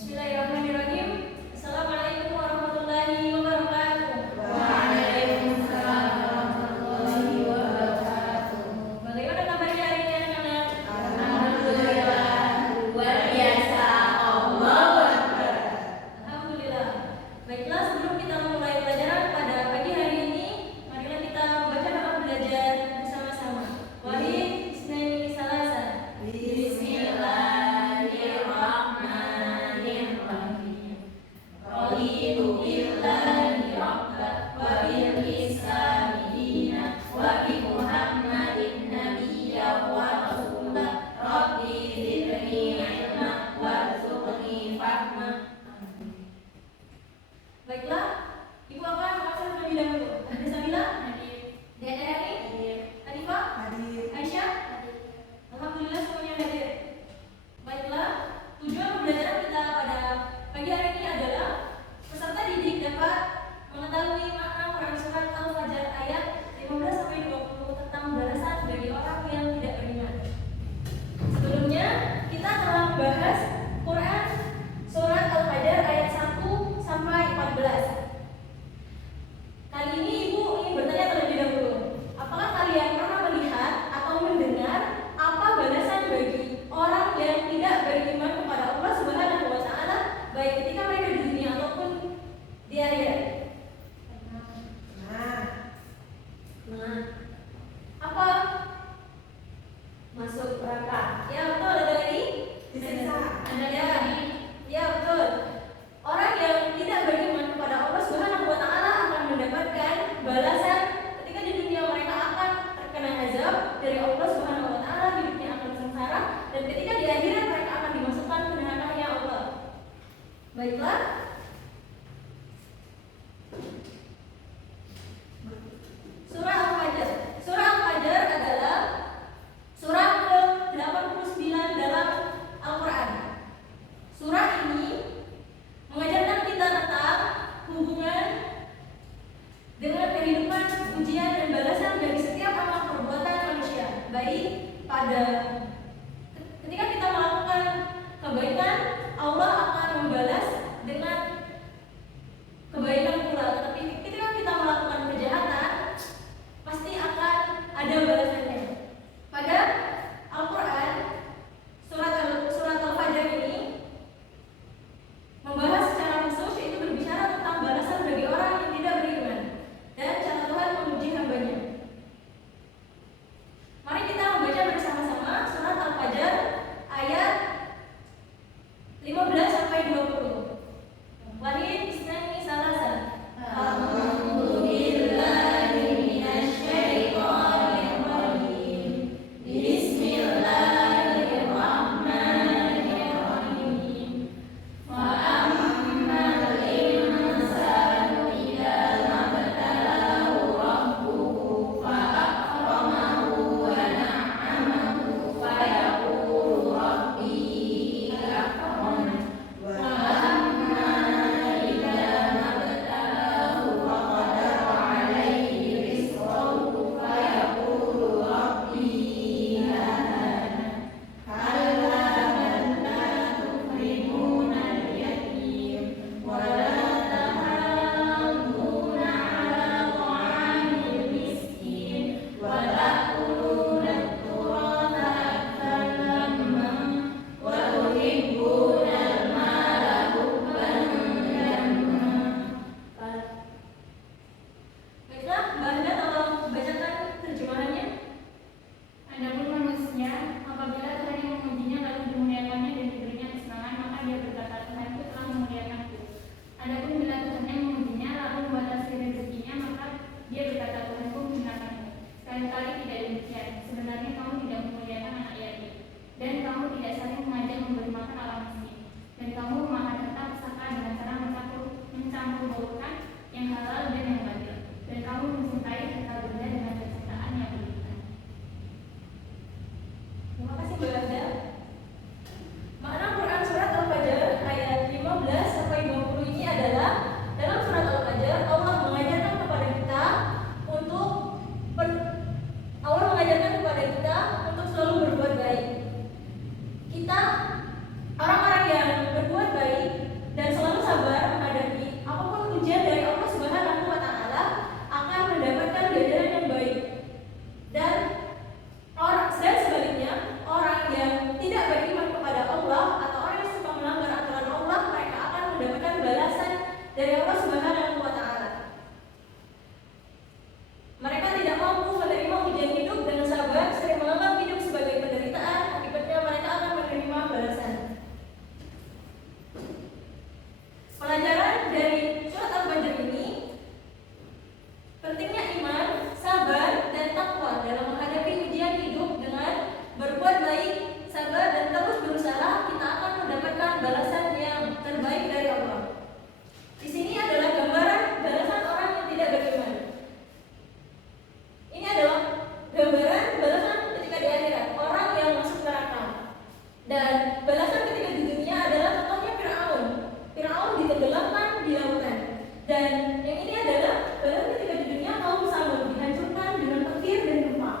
Bismillahirrahmanirrahim. Assalamualaikum warahmatullahi wabarakatuh. Waalaikumsalam warahmatullahi wabarakatuh. Bagaimana kabarnya hari ini anak-anak? Alhamdulillah, luar biasa. Allahu Akbar. Alhamdulillah. Baiklah, sebelum kita memulai pelajaran pada pagi hari ini, marilah kita membaca doa belajar bersama-sama. Wahid Isnaini Salasa. Bismillahirrahmanirrahim. Raditu billahi rabban wa bil islami dinan wa bi Muhammadin nabiyyan wa rasulan. Rabbi zidni ilman warzuqni fahman. Baiklah, Ibu akan mengabsen terlebih dahulu. Ada Sabila? Dede Eri? Hanifah? Aisyah? Alhamdulillah semuanya hadir. Baiklah, tujuan pembelajaran kita pada pagi hari ini adalah peserta didik dapat mengetahui makna Quran surat Al-Fajr ayat 15 sampai 20 tentang balasan bagi orang yang tidak beriman. Sebelumnya kita telah membahas Quran surat Al-Fajr ayat 1 sampai 14. Kali ini Ibu ingin bertanya terlebih dahulu. Apakah kalian pernah melihat atau mendengar apa balasan bagi orang yang tidak beriman kepada Allah Subhanahu wa taala baik ketika mereka di dunia ataupun di akhirat? Apa? Masuk neraka. Ya betul, ada lagi? Ada lagi? Ya betul. Orang yang tidak beriman kepada Allah Subhanahu wa taala akan mendapatkan balasan ketika di dunia mereka akan terkena azab dari Allah Subhanahu wa taala, hidupnya akan sengsara, dan ketika di akhirat mereka akan dimasukkan ke neraka-Nya Allah. Baiklah. Surah Al-Fajr. Surah Al-Fajr adalah surah ke-89 dalam Al-Quran. Surah ini mengajarkan kita tentang hubungan dengan kehidupan, ujian, dan balasan dari setiap amal perbuatan manusia. Baik pada ketika kita melakukan kebaikan, Allah akan membalas dengan kebaikan pula. Tetapi ketika kita melakukan kejahatan, pasti akan ada balasannya. Pada Al-Quran, surat Al-Fajr ini membahas secara khusus, yaitu berbicara tentang balasan bagi orang yang tidak beriman dan cara Tuhan menguji hambanya. Mari kita membaca bersama-sama surat Al-Fajr ayat 15 sampai 20. Wahid Isnaini Salasa. A'udzubillahi minasyaitonir rajim. Bismillahirrahmanirrahim. Wa ammal insanu idza mabtalahu rabbuhu fa akramahu wa na'amahu fa yaqulu rabbi akramani wa dari Allah Subhanahu wa Ta'ala. Mereka tidak mampu menerima ujian hidup dengan sabar, sering menganggap hidup sebagai penderitaan, akibatnya mereka akan menerima balasan. Pelajaran dari surat Al-Fajr ini, pentingnya iman, sabar, dan takwa dalam menghadapi ujian hidup. Dengan berbuat baik, sabar, dan terus berusaha, kita akan mendapatkan balasan yang terbaik dari Allah. Di sini adalah gambaran balasan orang yang tidak beriman. Ini adalah gambaran balasan ketika di akhirat, orang yang masuk neraka. Dan balasan ketika di dunia adalah contohnya Fir'aun. Fir'aun ditenggelamkan di lautan. Dan yang ini adalah balasan ketika di dunia, kaum Samud dihancurkan dengan petir dan gempa.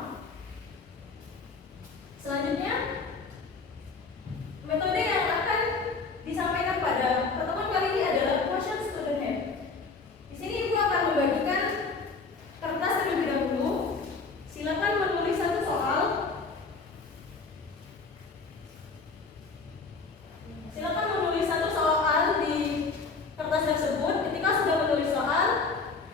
Selanjutnya, metode yang akan disampaikan pada pertemuan kali ini adalah questions to the head. Di sini Ibu akan membagikan kertas terlebih dahulu. Silakan menulis satu soal. Silakan menulis satu soal di kertas tersebut. Ketika sudah menulis soal,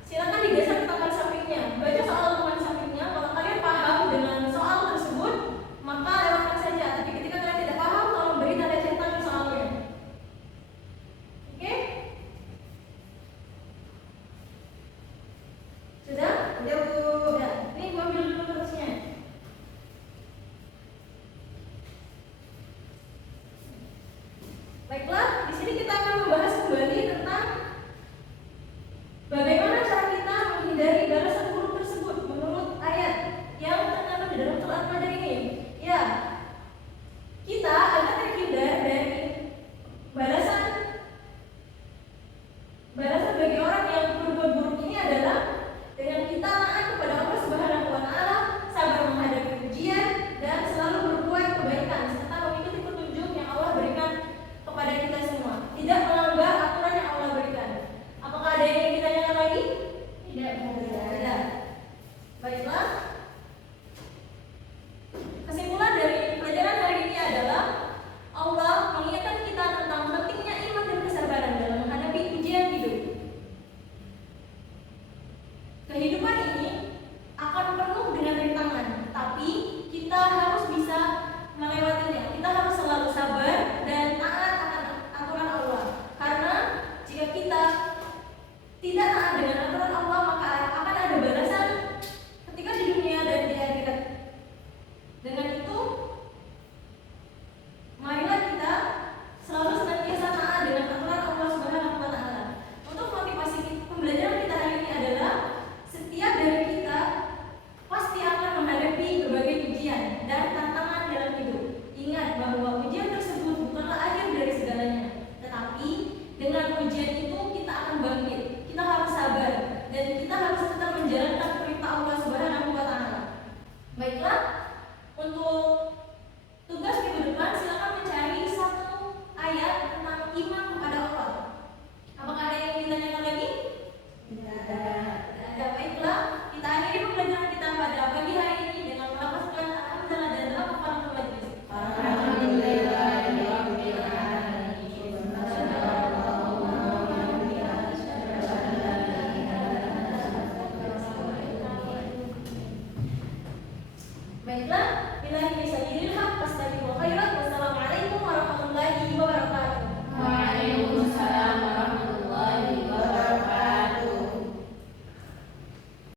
silakan digeser ke teman sampingnya. Baca soal teman sampingnya. Kalau kalian paham dengan soal tersebut, maka lewatkan saja. Tapi ketika kalian tidak paham, tolong beri tanda centang di soalnya. Oke? Sudah? Ya, Bu. Sudah. Ini Ibu ambil dulu kertasnya. Baiklah, di sini kita akan membahas kembali tentang bagaimana cara kita menghindari balasan buruk tersebut menurut ayat yang terkandung di dalam surat Al-Fajr ini. Ya, kita agar terhindar dari balasan bagi orang yang berbuat buruk ini adalah dengan kita taat kepada Allah Subhanahu wa Ta'ala, sabar menghadapi ujian, dan selalu berbuat kebaikan serta mengikuti petunjuk yang Allah berikan kepada kita semua. Tidak melanggar aturan yang Allah berikan. Apakah ada yang ingin ditanyakan lagi? Tidak. Tidak. Baiklah. Kesimpulan dari pelajaran hari ini adalah Allah mengingatkan kita tentang pentingnya iman dan kesabaran dalam menghadapi ujian hidup. Kehidupan ini akan penuh dengan rintangan, tapi kita harus bisa melewatinya. Kita harus selalu sabar dan taat akan aturan Allah. Karena jika kita tidak taat dengan aturan Allah, maka akan ada balasan ketika di dunia dan di akhirat. Dengan itu, marilah kita selalu senantiasa taat dengan aturan Allah Subhanahu wa Ta'ala. Untuk motivasi pembelajaran kita hari ini adalah setiap dari kita pasti akan menghadapi berbagai ujian dan tantangan dalam hidup. Ingat bahwa ujian tersebut bukanlah akhir dari segalanya, tetapi dengan ujian itu kita akan bangkit. Kita harus sabar dan kita harus tetap menjalankan perintah Allah Subhanahu wa Ta'ala. Baiklah, untuk tugas minggu depan silakan mencari satu ayat tentang iman kepada Allah. Apakah ada yang ditanyakan lagi? Tidak ada. Baiklah, kita akhiri pembelajaran kita pada pagi hari ini dengan melafazkan alhamdulillah dan dalam kafaratul majlis. Baiklah, bila ini